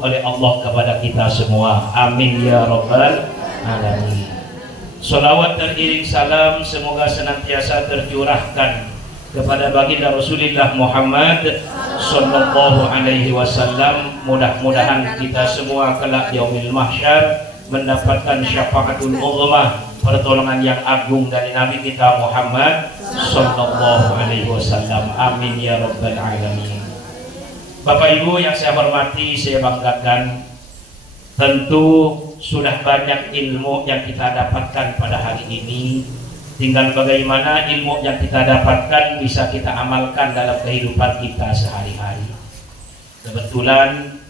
oleh Allah kepada kita semua. Amin ya rabbal alamin. Salawat teriring salam semoga senantiasa tercurahkan kepada baginda Rasulullah Muhammad sallallahu alaihi wasallam. Mudah-mudahan kita semua kelak yaumil mahsyar mendapatkan syafaatul uzma, pertolongan yang agung dari Nabi kita Muhammad sallallahu alaihi wasallam. Amin ya rabbal alamin. Bapak Ibu yang saya hormati, saya banggakan, tentu sudah banyak ilmu yang kita dapatkan pada hari ini. Tinggal bagaimana ilmu yang kita dapatkan bisa kita amalkan dalam kehidupan kita sehari-hari. Kebetulan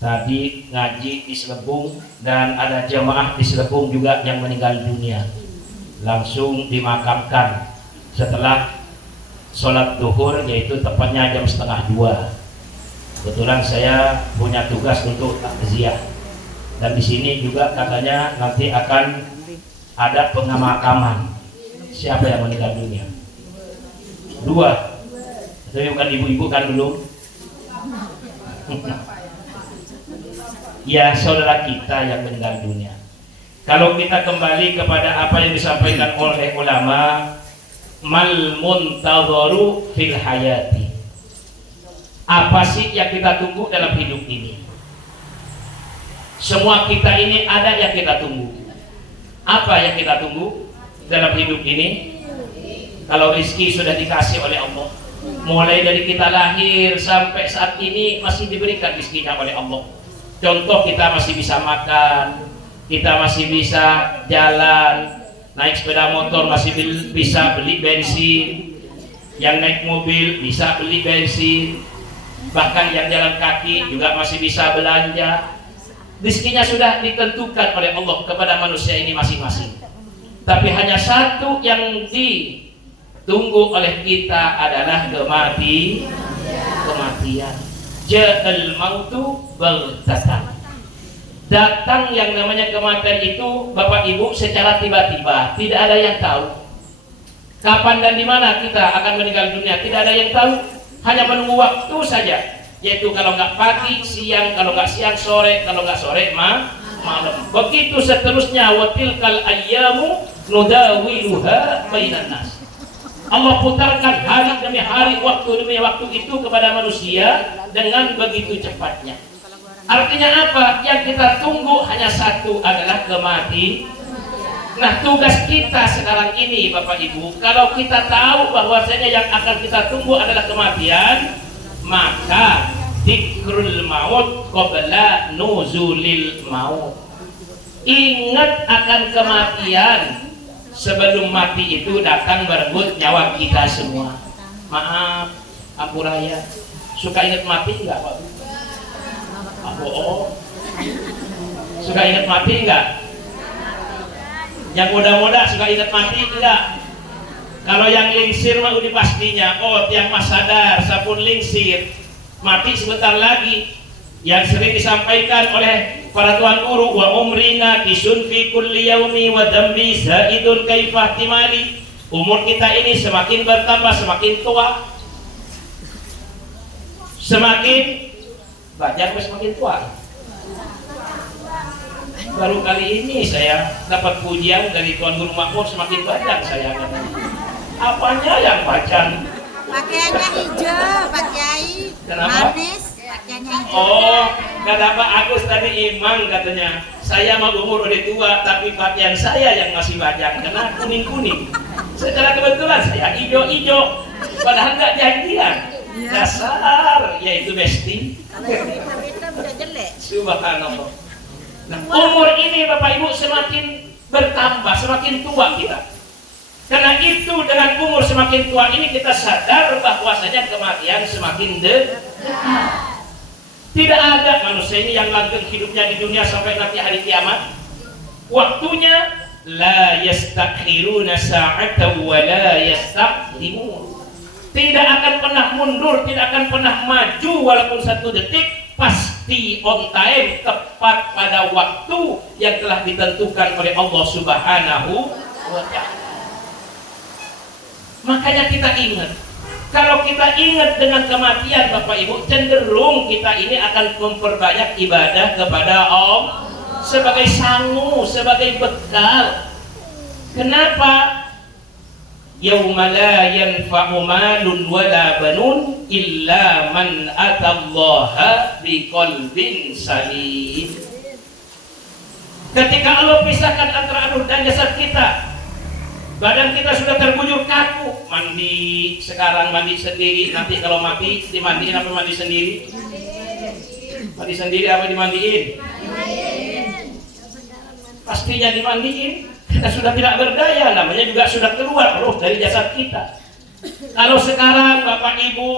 tadi ngaji di Selebung dan ada jemaah di Selebung juga yang meninggal dunia, langsung dimakamkan setelah sholat duhur, yaitu tepatnya jam 1:30. Kebetulan saya punya tugas untuk takziah, dan di sini juga katanya nanti akan ada pemakaman. Siapa yang meninggal dunia? 2. Tapi bukan ibu-ibu kan belum? Ya, saudara kita yang meninggal dunia. Kalau kita kembali kepada apa yang disampaikan oleh ulama, mal muntadharu fil hayati. Apa sih yang kita tunggu dalam hidup ini? Semua kita ini ada yang kita tunggu. Apa yang kita tunggu dalam hidup ini? Kalau rezeki sudah dikasih oleh Allah, mulai dari kita lahir sampai saat ini masih diberikan rezekinya oleh Allah. Contoh, kita masih bisa makan, kita masih bisa jalan, naik sepeda motor masih bisa beli bensin, yang naik mobil bisa beli bensin, bahkan yang jalan kaki juga masih bisa belanja. Rezekinya sudah ditentukan oleh Allah kepada manusia ini masing-masing. Tapi hanya satu yang ditunggu oleh kita adalah kematian. Ja'al mautu baghtatan. Datang yang namanya kematian itu, Bapak Ibu, secara tiba-tiba, tidak ada yang tahu kapan dan di mana kita akan meninggal dunia. Tidak ada yang tahu, hanya menunggu waktu saja, yaitu kalau nggak pagi, siang, kalau nggak siang, sore, kalau nggak sore, malam. Begitu seterusnya. Wa tilkal ayyamu nudawiluha bainan nas. Allah putarkan hari demi hari, waktu demi waktu itu kepada manusia dengan begitu cepatnya. Artinya apa? Yang kita tunggu hanya satu, adalah kematian. Nah, tugas kita sekarang ini, Bapak Ibu, kalau kita tahu bahwasanya yang akan kita tunggu adalah kematian, maka dzikrul maut qabla nuzulil maut. Ingat akan kematian sebelum mati itu datang merebut nyawa kita semua. Maaf, Ampuraya, suka ingat mati enggak, Pak? Oh, suka ingat mati enggak? Yang muda-muda suka ingat mati enggak? Kalau yang lingsir mah udah pastinya, oh yang mas sadar, sapun lingsir, mati sebentar lagi. Yang sering disampaikan oleh para tuan guru, wa umrina kisun fi kulli yaumi wa dambi zaidun kaifah timali. Umur kita ini semakin bertambah, semakin tua, semakin banyak, semakin tua. Baru kali ini saya dapat pujian dari tuan guru makmur, semakin banyak saya. Apanya yang bacaan? Pakaiannya hijau, Pak Kiai. Kenapa? Manis, pakaiannya hijau. Oh, kata Pak Agus tadi, imam katanya, saya mah umur udah tua tapi pakaian saya yang masih banyak karena kuning-kuning. Secara kebetulan saya hijau-hijau, padahal nggak janjian. Dasar, yaitu besti. Kalau yang hitam-hitam udah jelek. Subhanallah. Nah, umur ini Bapak Ibu semakin bertambah, semakin tua kita. Karena itu dengan umur semakin tua ini kita sadar bahwasanya kematian semakin dekat. Tidak ada manusia ini yang langgeng hidupnya di dunia sampai nanti hari kiamat. Waktunya la yastakhiruna sa'atan wa la yastaqdimun. Tidak akan pernah mundur, tidak akan pernah maju walaupun satu detik, pasti on time, tepat pada waktu yang telah ditentukan oleh Allah Subhanahu wa Ta'ala. Makanya kita ingat, Kalau kita ingat dengan kematian Bapak Ibu, cenderung kita ini akan memperbanyak ibadah kepada Allah sebagai sangu, sebagai bekal. Kenapa? Yauma la yanfa'u malun wala banun illa man atallaha biqalbin salim. Ketika Allah pisahkan antara ruh dan jasad kita, badan kita sudah terbujur kaku, mandi sekarang, mandi sendiri, nanti kalau mati dimandiin apa mandi sendiri? Mandi sendiri apa dimandiin? Pastinya dimandiin, kita sudah tidak berdaya, namanya juga sudah keluar roh dari jasad kita. Kalau sekarang Bapak Ibu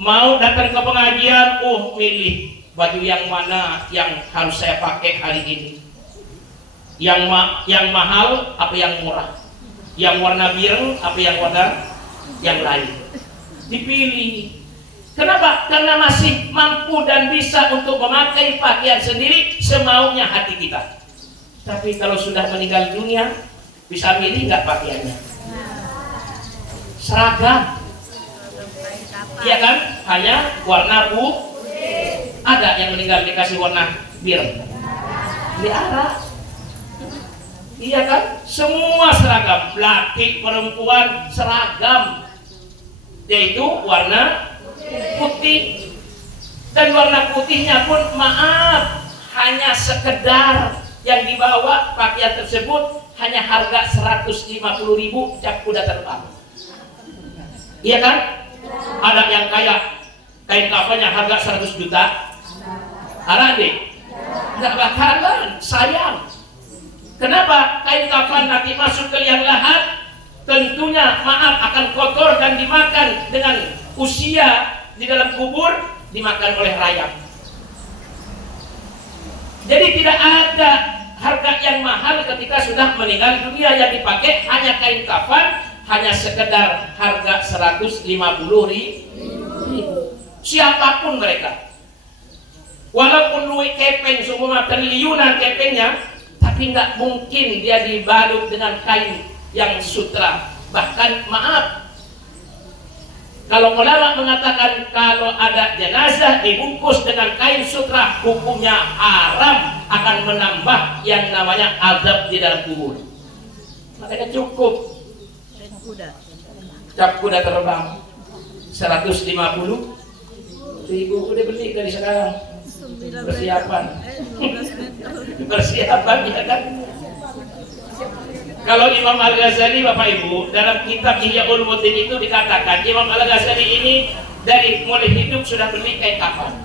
mau datang ke pengajian, milih baju yang mana yang harus saya pakai hari ini, yang mahal apa yang murah, yang warna biru apa yang warna yang lain, dipilih. Kenapa? Karena masih mampu dan bisa untuk memakai pakaian sendiri semaunya hati kita. Tapi kalau sudah meninggal dunia, bisa milih nggak pakaiannya? Seragam, iya kan? Hanya warna putih. Ada yang meninggal dikasih warna biru, diarah. Iya kan? Semua seragam, laki perempuan seragam, yaitu warna putih. Dan warna putihnya pun maaf, hanya sekedar yang dibawa pakaian tersebut hanya harga 150.000 cap kuda terbang. Iya kan? Ada yang kaya kain kafannya harga 100 juta. Ada deh? Nggak bakalan, sayang. Kenapa? Kain kafan nanti masuk ke liang lahat, tentunya maaf akan kotor dan dimakan dengan usia di dalam kubur, dimakan oleh rayap. Jadi tidak ada harga yang mahal ketika sudah meninggal dunia, yang dipakai hanya kain kafan, hanya sekedar harga 150.000. Siapapun mereka, walaupun duit kepeng semua triliunan kepengnya, tapi nggak mungkin dia dibalut dengan kain yang sutra. Bahkan maaf, kalau ulama mengatakan kalau ada jenazah dibungkus dengan kain sutra, hukumnya haram, akan menambah yang namanya azab di dalam kubur. Makanya cukup cap kuda terbang 150.000 udah beli dari sekarang. Persiapan ya kan. Kalau Imam Al-Ghazali Bapak Ibu dalam kitab Ihya Ulumuddin itu dikatakan Imam Al-Ghazali ini dari mulai hidup sudah beli kain kafan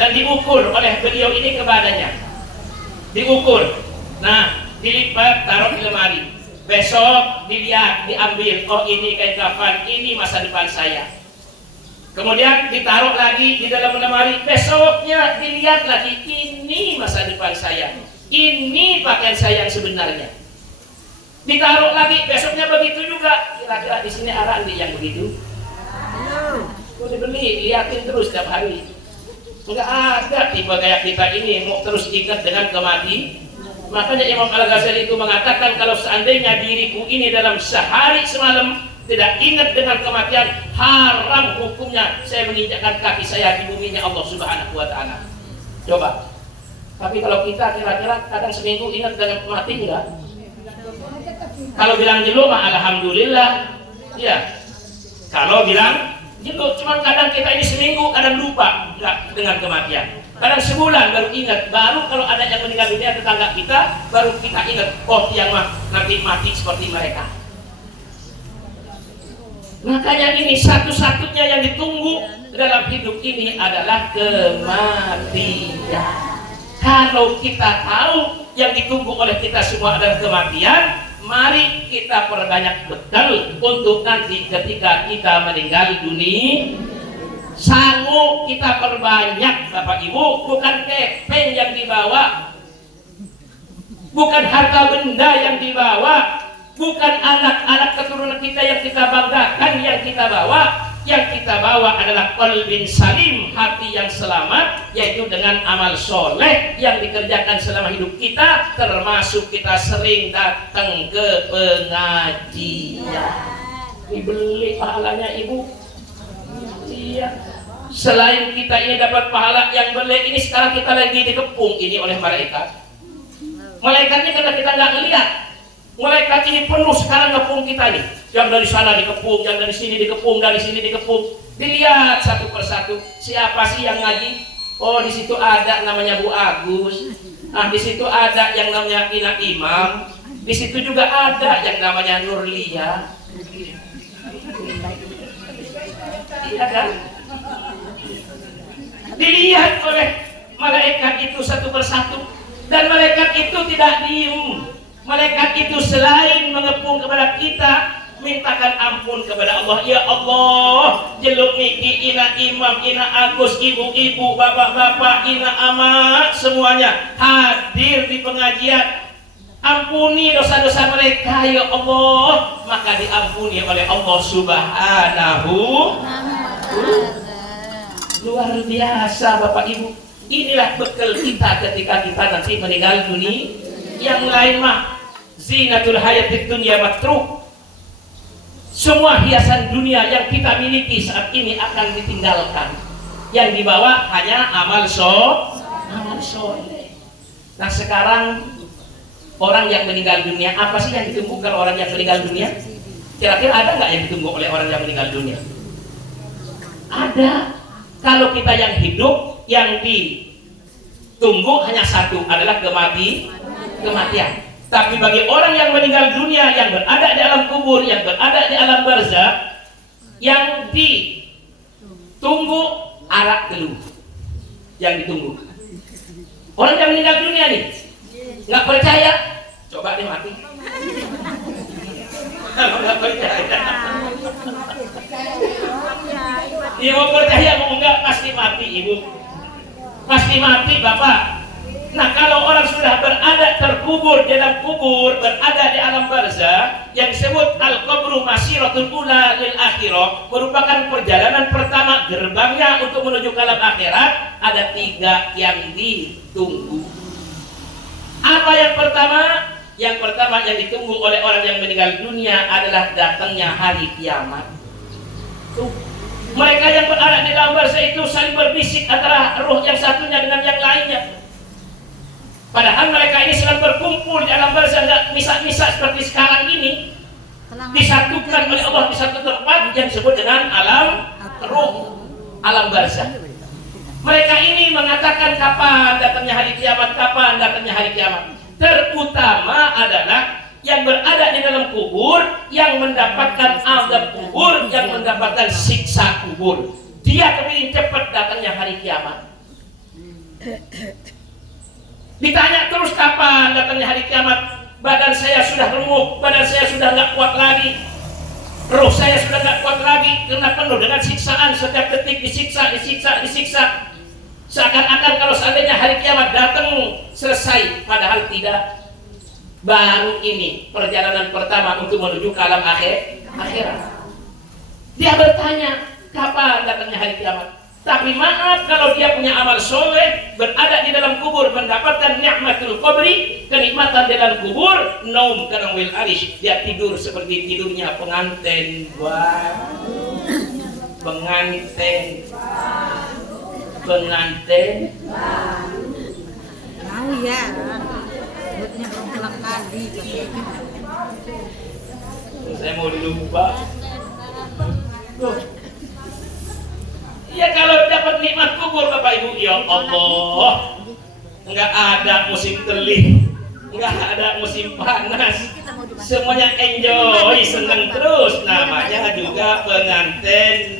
dan diukur oleh beliau ini ke badannya, diukur, nah dilipat taruh di lemari, besok dilihat diambil, oh ini kain kafan, ini masa depan saya, kemudian ditaruh lagi di dalam lemari, besoknya dilihat lagi, ini masa depan saya, ini pakaian saya yang sebenarnya. Ditaruh lagi, besoknya begitu juga. Kira-kira di sini arah yang begitu? Udah beli, liatin terus setiap hari. Enggak ada tipe kayak kita ini mau terus ingat dengan kematian. Makanya Imam Al-Ghazali itu mengatakan kalau seandainya diriku ini dalam sehari semalam tidak ingat dengan kematian, haram hukumnya saya menginjakkan kaki saya di buminya Allah Subhanahu wa Ta'ala. Coba. Tapi kalau kita kira-kira kadang seminggu ingat dengan kematian enggak? Kalau bilang jelo mah alhamdulillah, ya. Kalau bilang jelo, cuma kadang kita ini seminggu kadang lupa enggak dengan kematian. Kadang sebulan baru ingat, baru kalau ada yang meninggal dunia tetangga kita, baru kita ingat, oh yang nanti mati seperti mereka. Makanya ini satu-satunya yang ditunggu dalam hidup ini adalah kematian. Kalau kita tahu yang ditunggu oleh kita semua adalah kematian, mari kita perbanyak bekal untuk nanti ketika kita meninggal dunia. Sangu kita perbanyak Bapak Ibu, bukan kepeng yang dibawa, bukan harta benda yang dibawa, bukan anak-anak keturunan kita yang kita banggakan yang kita bawa. Yang kita bawa adalah qalbin salim, hati yang selamat, yaitu dengan amal soleh yang dikerjakan selama hidup kita, termasuk kita sering datang ke pengajian. Dibeli pahalanya Ibu, Iya. Selain kita ini dapat pahala yang berlipat, ini sekarang kita lagi dikepung ini oleh malaikat. Malaikatnya karena kita nggak ngelihat. Malaikat ini penuh sekarang ngepung kita ini. Yang dari sana dikepung, yang dari sini dikepung, dari sini dikepung. Dilihat satu persatu. Siapa sih yang ngaji? Oh, di situ ada namanya Bu Agus. Ah, di situ ada yang namanya Ina Imam. Di situ juga ada yang namanya Nurlia. Iya kan? Dilihat oleh malaikat itu satu persatu, dan malaikat itu tidak diem. Malaikat itu selain mengepung kepada kita, mintakan ampun kepada Allah. Ya Allah, jeluk niki Ina Imam, Ina Agus, ibu-ibu, bapak-bapak, Ina Ama, semuanya hadir di pengajian. Ampuni dosa-dosa mereka ya Allah. Maka diampuni oleh Allah Subhanahu. Luar biasa Bapak Ibu. Inilah bekal kita ketika kita nanti meninggal dunia. Yang lain mah zinatul hayatid dunya matruk. Semua hiasan dunia yang kita miliki saat ini akan ditinggalkan. Yang dibawa hanya amal soleh. Nah sekarang orang yang meninggal dunia, apa sih yang ditunggu kalau orang yang meninggal dunia? Kira-kira ada nggak yang ditunggu oleh orang yang meninggal dunia? Ada. Kalau kita yang hidup, yang ditunggu hanya satu, adalah kematian. Tapi bagi orang yang meninggal dunia, yang berada di alam kubur, yang berada di alam barzakh, yang ditunggu arak teluh. Yang ditunggu. Orang yang meninggal dunia nih, nggak percaya, coba deh mati. Kalau nggak percaya, ibu percaya mau enggak pasti mati ibu, pasti mati bapak. Nah kalau orang sudah berada terkubur di dalam kubur, berada di alam barzakh, yang disebut al-qabru masiratul ula lil akhirah, merupakan perjalanan pertama, gerbangnya untuk menuju ke alam akhirat. Ada 3 yang ditunggu. Apa yang pertama? Yang pertama yang ditunggu oleh orang yang meninggal dunia adalah datangnya hari kiamat. Tuh. Mereka yang berada di dalam barzakh itu saling berbisik antara ruh yang satunya dengan yang lainnya. Padahal mereka ini sedang berkumpul di alam barzakh, tidak misah-misah seperti sekarang ini. Disatukan oleh Allah di satu tempat yang disebut dengan alam ruh, alam barzakh. Mereka ini mengatakan kapan datangnya hari kiamat, kapan datangnya hari kiamat. Terutama adalah yang berada di dalam kubur, yang mendapatkan azab kubur, yang mendapatkan siksa kubur. Dia kepingin cepat datangnya hari kiamat. Ditanya terus kapan datangnya hari kiamat. Badan saya sudah remuk, badan saya sudah nggak kuat lagi, roh saya sudah nggak kuat lagi karena penuh dengan siksaan. Setiap detik disiksa. Seakan-akan kalau seandainya hari kiamat datang selesai, padahal tidak. Baru ini perjalanan pertama untuk menuju ke alam akhirat. Dia bertanya kapan datangnya hari kiamat. Tapi maaf, kalau dia punya amal soleh, berada di dalam kubur, mendapatkan nikmatul qabri, kenikmatan di dalam kubur, naum kanawil arish, dia tidur seperti tidurnya pengantin. Pengantin. Mau ya. Buatnya berulang kali. Saya mau lupa. Ya kalau dapat nikmat kubur Bapak Ibu, ya Allah, nggak ada musim telih, nggak ada musim panas, semuanya enjoy, senang terus. Namanya juga pengantin.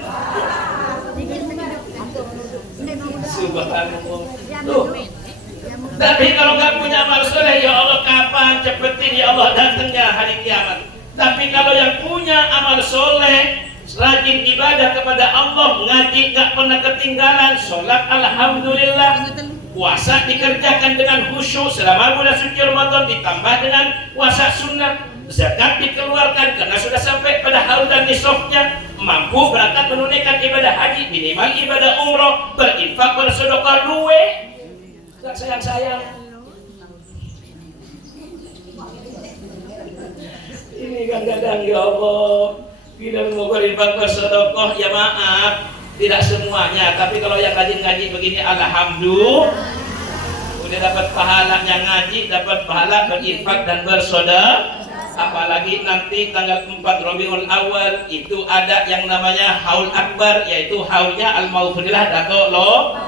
Subhanallah. Tuh. Tapi kalau nggak punya amal soleh, ya Allah kapan cepetin ya Allah datangnya hari kiamat. Tapi kalau yang punya amal soleh, rajin ibadah kepada Allah, ngaji gak pernah ketinggalan, sholat alhamdulillah, puasa dikerjakan dengan khusyuk selama bulan suci Ramadan, ditambah dengan puasa sunnah, zakat dikeluarkan karena sudah sampai pada haul dan nisabnya, mampu berangkat menunaikan ibadah haji, minimal ibadah umroh, berinfak, bersedekah luwe, gak sayang-sayang. Ini kadang-kadang ya Allah, bila mau berinfak bersedekah, ya maaf, Tidak semuanya, tapi kalau yang rajin-ngaji begini alhamdulillah udah dapat pahalanya ngaji, dapat pahala berinfak dan bersedekah. Apalagi nanti tanggal 4 Rabiul Awal itu ada yang namanya Haul Akbar, yaitu haulnya Al-Maghfirah Dato lo.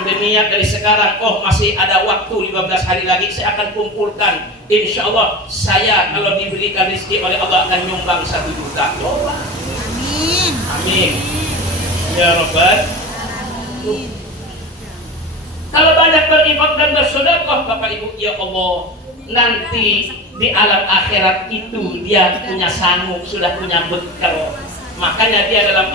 Udah niat dari sekarang, oh masih ada waktu 15 hari lagi saya akan kumpulkan. Insya Allah saya kalau diberikan rezeki oleh Allah akan nyumbang 1 juta. Oh, Amin. amin. Ya Rabbal. Kalau banyak berinfak dan bersedekah Bapak Ibu, ya Allah, nanti di alam akhirat itu dia punya sanggup, sudah punya bekal. Makanya dia dalam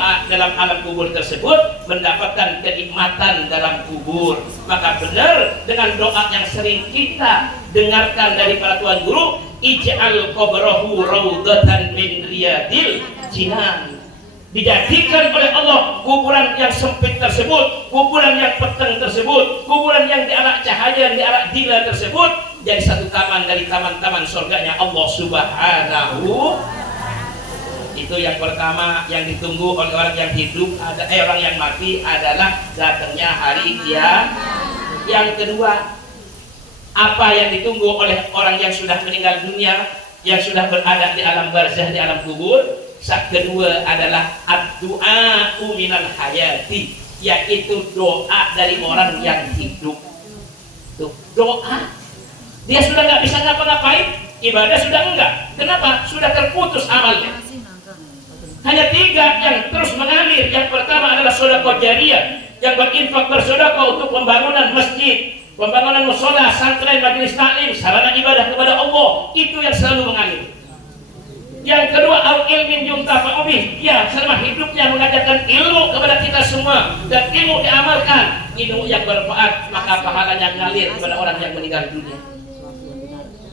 alam kubur tersebut mendapatkan kenikmatan dalam kubur. Maka benar dengan doa yang sering kita dengarkan dari para tuan guru, ij'al qabrahu raudhatan min riyadil jinan. Dijadikan oleh Allah kuburan yang sempit tersebut, kuburan yang peteng tersebut, kuburan yang diarak cahaya, diarak dila tersebut jadi satu taman dari taman-taman surganya Allah Subhanahu. Itu yang pertama yang ditunggu oleh orang yang hidup, orang yang mati adalah datangnya hari kiamat. Yang kedua, apa yang ditunggu oleh orang yang sudah meninggal dunia, yang sudah berada di alam barzah, di alam kubur? Yang kedua adalah ad-du'a minal hayati, yaitu doa dari orang yang hidup. Tuh, doa. Dia sudah nggak bisa ngapa-ngapain, ibadah sudah enggak. Kenapa? Sudah terputus amalnya. Hanya 3 yang terus mengalir. Yang pertama adalah sedekah jariyah, yang berinfak bersedekah untuk pembangunan masjid, pembangunan mushola, santren, majelis taklim, sarana ibadah kepada Allah. Itu yang selalu mengalir. Yang kedua, au ilmin yuntafa'u bih, ya selama hidupnya mengajarkan ilmu kepada kita semua dan ilmu diamalkan, ilmu yang bermanfaat, maka pahalanya ngalir kepada orang yang meninggal dunia.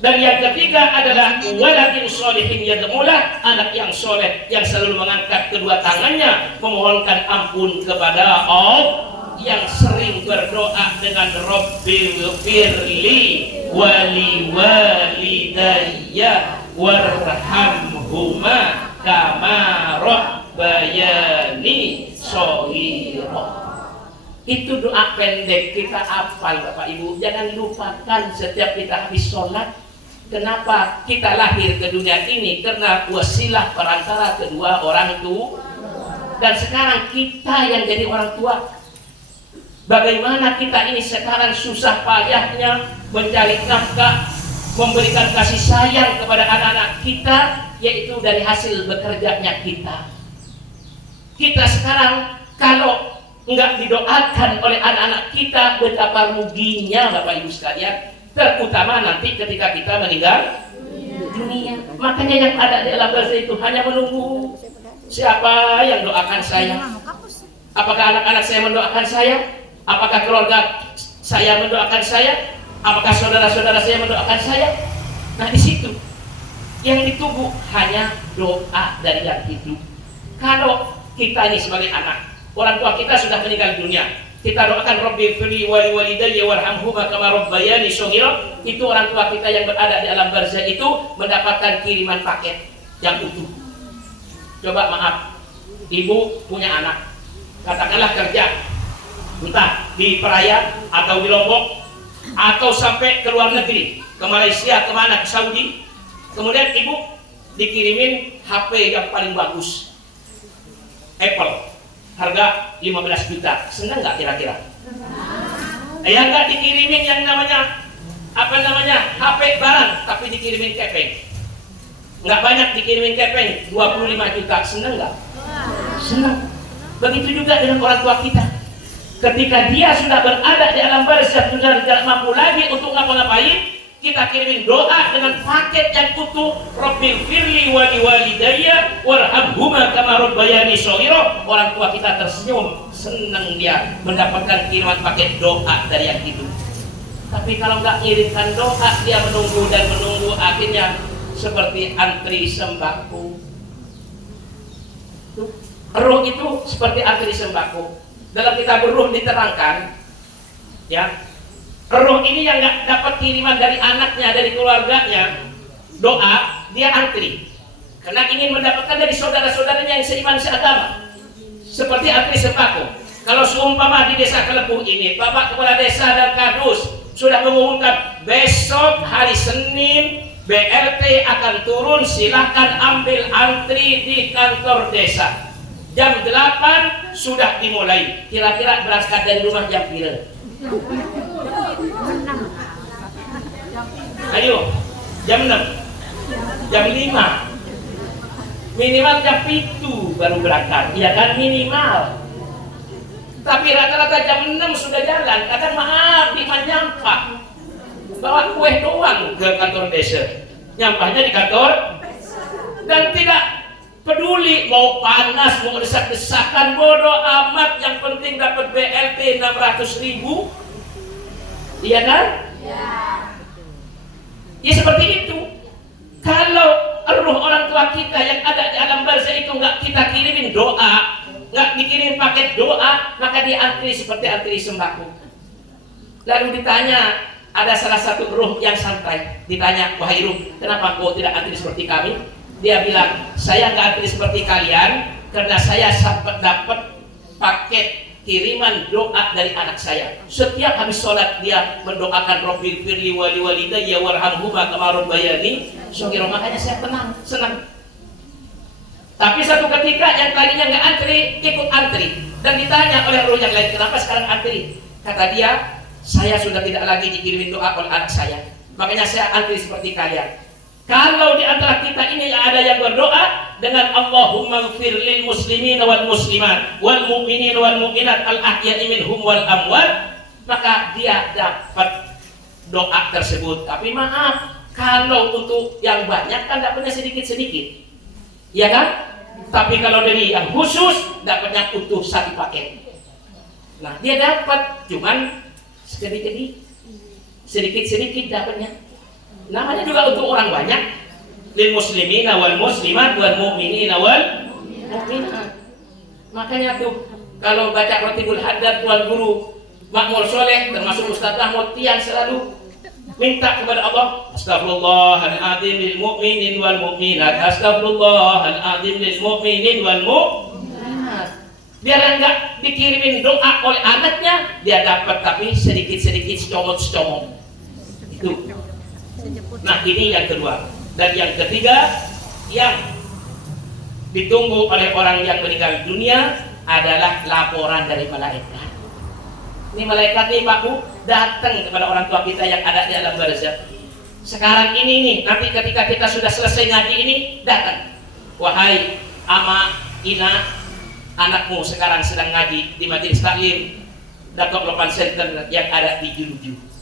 Dan yang ketiga adalah waladin sholihin yad'ulah, anak yang soleh yang selalu mengangkat kedua tangannya memohonkan ampun kepada Allah, yang sering berdoa dengan Rabbil firli wali walidayya warhamhuma kama rabbayani shaghira. Itu doa pendek kita hafal Bapak Ibu. Jangan lupakan setiap kita habis sholat. Kenapa kita lahir ke dunia ini? Karena wasilah perantara kedua orang tua. Dan sekarang kita yang jadi orang tua, bagaimana kita ini sekarang susah payahnya mencari nafkah, memberikan kasih sayang kepada anak-anak kita, yaitu dari hasil bekerjanya kita. Kita sekarang kalau enggak didoakan oleh anak-anak kita, betapa ruginya Bapak Ibu sekalian, terutama nanti ketika kita meninggal dunia. Makanya yang ada di alam barzah itu hanya menunggu siapa yang doakan saya. Apakah anak-anak saya mendoakan saya? Apakah keluarga saya mendoakan saya? Apakah saudara-saudara saya mendoakan saya? Nah, di situ yang ditunggu hanya doa dari yang hidup. Kalau kita ini sebagai anak, orang tua kita sudah meninggal dunia, kita doakan Rabbi firli wali walidayya warhamhuma kama rabbayani shaghira. Itu orang tua kita yang berada di alam barzah itu mendapatkan kiriman paket yang utuh. Coba maaf, ibu punya anak, katakanlah kerja entah di Peraya atau di Lombok atau sampai ke luar negeri, ke Malaysia, kemana, ke Saudi. Kemudian ibu dikirimin HP yang paling bagus, Apple, harga 15 juta. Senang nggak kira-kira? Ya nggak dikirimin yang namanya HP barang, tapi dikirimin kepeng. Nggak banyak dikirimin kepeng, 25 juta. Senang nggak? Senang. Begitu juga dengan orang tua kita. Ketika dia sudah berada di alam barzah, sudah tidak mampu lagi untuk ngapa-ngapain, kita kirimin doa dengan paket yang utuh. Rabbil firli wali walidayya warhamhuma kama rabbayani shaghira. Orang tua kita tersenyum, senang dia mendapatkan kiriman paket doa dari yang hidup. Tapi kalau nggak ngirimkan doa, dia menunggu dan menunggu, akhirnya seperti antri sembako. Ruh itu seperti antri sembako. Dalam kitab Ruh diterangkan, ya, ruh ini yang nggak dapat kiriman dari anaknya, dari keluarganya, doa, dia antri karena ingin mendapatkan dari saudara-saudaranya yang seiman seagama. Seperti antri sembako. Kalau seumpama di desa Kelepuh ini, Bapak Kepala Desa dan Kadus sudah mengumumkan besok hari Senin BLT akan turun, silahkan ambil antri di kantor desa. Jam 8 sudah dimulai. Kira-kira berangkat dari rumah jam berapa? Ayo, jam 6, jam 5, minimal jam 7 baru berangkat, ya kan, minimal. Tapi rata-rata jam 6 sudah jalan. Kadang maaf, di nyampah, bawa kue doang ke kantor desa, nyampahnya di kantor, dan tidak peduli mau panas, mau desak-desakan, bodoh amat, yang penting dapat BLT 600.000, iya kan? Ya seperti itu. Kalau roh orang tua kita yang ada di alam barzah itu nggak kita kirimin doa, nggak dikirim paket doa, maka dia antri seperti antri sembako. Lalu ditanya, ada salah satu roh yang santai, ditanya, wahai roh, kenapa kau tidak antri seperti kami? Dia bilang, saya nggak antri seperti kalian karena saya sempat dapat paket kiriman doa dari anak saya. Setiap habis sholat dia mendoakan Rabbil firli wali walidayya warhamhuma kama rabbayani shaghira. Makanya saya senang. Tapi satu ketika yang tadinya nggak antri ikut antri, dan ditanya oleh roh yang lain, kenapa sekarang antri? Kata dia, saya sudah tidak lagi dikirimin doa oleh anak saya, makanya saya antri seperti kalian. Kalau di antara kita ini ada yang berdoa dengan Allahumma ighfir lil muslimin wal muslimat wal mu'minin wal mu'minat al ahya'i minhum wal amwat, maka dia dapat doa tersebut. Tapi maaf, kalau untuk yang banyak kan dapatnya sedikit-sedikit, ya kan? Tapi kalau dari yang khusus dapatnya utuh satu paket. Nah, dia dapat cuman sedikit-sedikit dapatnya. Namanya juga untuk orang banyak. Lil muslimina wal muslimat wal mu'minina wal mu'minat. Makanya tuh kalau baca Ratibul Haddad Tuan Guru Makmur Soleh termasuk Ustaz Ahmad Tiang selalu minta kepada Allah, Astaghfirullahaladzim lil mu'minin wal mu'minat, Astaghfirullahaladzim lil mu'minin wal mu'minat. Biar enggak dikirimin doa oleh anaknya, dia dapat tapi sedikit-sedikit, secomot-secomot. Itu. Nah, ini yang kedua. Dan yang ketiga yang ditunggu oleh orang yang meninggal dunia adalah laporan dari malaikat. Ini malaikat nih Pak Bu datang kepada orang tua kita yang ada di alam barzah. Sekarang ini nih, nanti ketika kita sudah selesai ngaji ini, datang. Wahai Ama, Ina, anakmu sekarang sedang ngaji di majelis taklim Datuk Lopan Center yang ada di Juruju.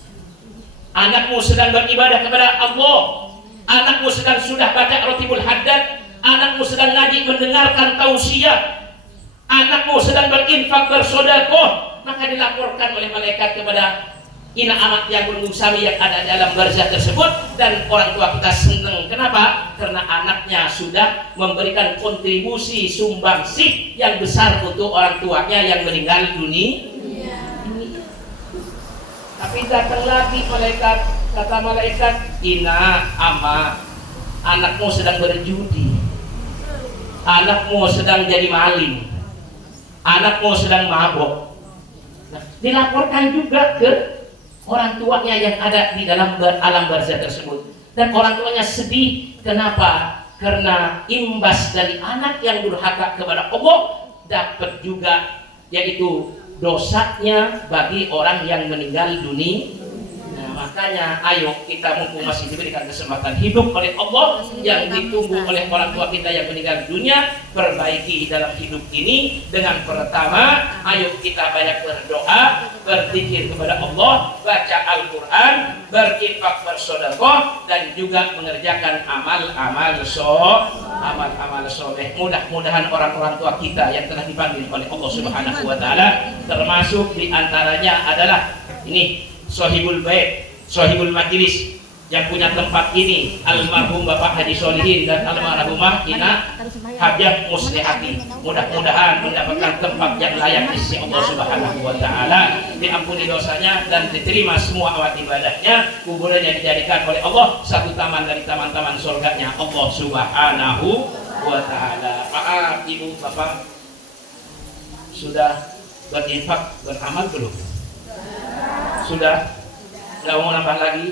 Anakmu sedang beribadah kepada Allah, anakmu sedang sudah baca Ratibul Haddad, anakmu sedang ngaji mendengarkan tausiah, anakmu sedang berinfak bersedekah, maka dilaporkan oleh malaikat kepada ina amat yang bersami yang ada dalam barzah tersebut. Dan orang tua kita senang. Kenapa? Karena anaknya sudah memberikan kontribusi sumbangsih yang besar untuk orang tuanya yang meninggal dunia. Tapi datang lagi malaikat, kata malaikat, ina ama, anakmu sedang berjudi, anakmu sedang jadi maling, anakmu sedang mabok. Nah, dilaporkan juga ke orang tuanya yang ada di dalam alam barzah tersebut. Dan orang tuanya sedih. Kenapa? Karena imbas dari anak yang durhaka kepada Allah dapat juga, yaitu dosanya bagi orang yang meninggal dunia. Nah, makanya ayo kita mumpung masih diberikan kesempatan hidup oleh Allah yang ditunggu oleh orang tua kita yang meninggal dunia, perbaiki dalam hidup ini dengan pertama, ayo kita banyak berdoa, berzikir kepada Allah, baca Al-Quran, berinfak bersedekah, dan juga mengerjakan amal-amal soleh. Mudah-mudahan orang-orang tua kita yang telah dipanggil oleh Allah Subhanahu wa Ta'ala, termasuk diantaranya adalah ini Sohibul Bait, Sohibul Majlis yang punya tempat ini, almarhum Bapak Haji Solihin dan almarhumah Ina Hajah Muslihati. Mudah-mudahan mendapatkan tempat yang layak di sisi Allah Subhanahu wa Ta'ala, diampuni dosanya dan diterima semua amal ibadahnya, kuburannya dijadikan oleh Allah satu taman dari taman-taman surganya Allah Subhanahu wa Ta'ala. Maaf Ibu Bapak, Sudah berinfak, beramal belum? Sudah? Nggak mau nambah lagi?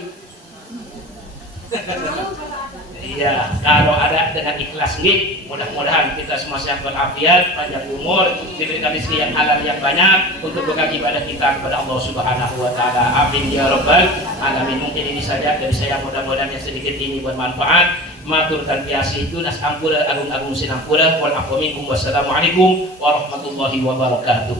Iya, kalau ada dengan ikhlas nih, mudah-mudahan kita semua sehat walafiat, panjang umur, diberikan rezeki yang halal yang banyak untuk bekal ibadah kita kepada Allah Subhanahu wa taala. Amin ya rabbal alamin. Mungkin ini saja dari saya, mudah-mudahan yang sedikit ini bermanfaat. Matur dan biasa itu nas ampura agung-agung sinampura wal afu minkum wassalamualaikum warahmatullahi wabarakatuh.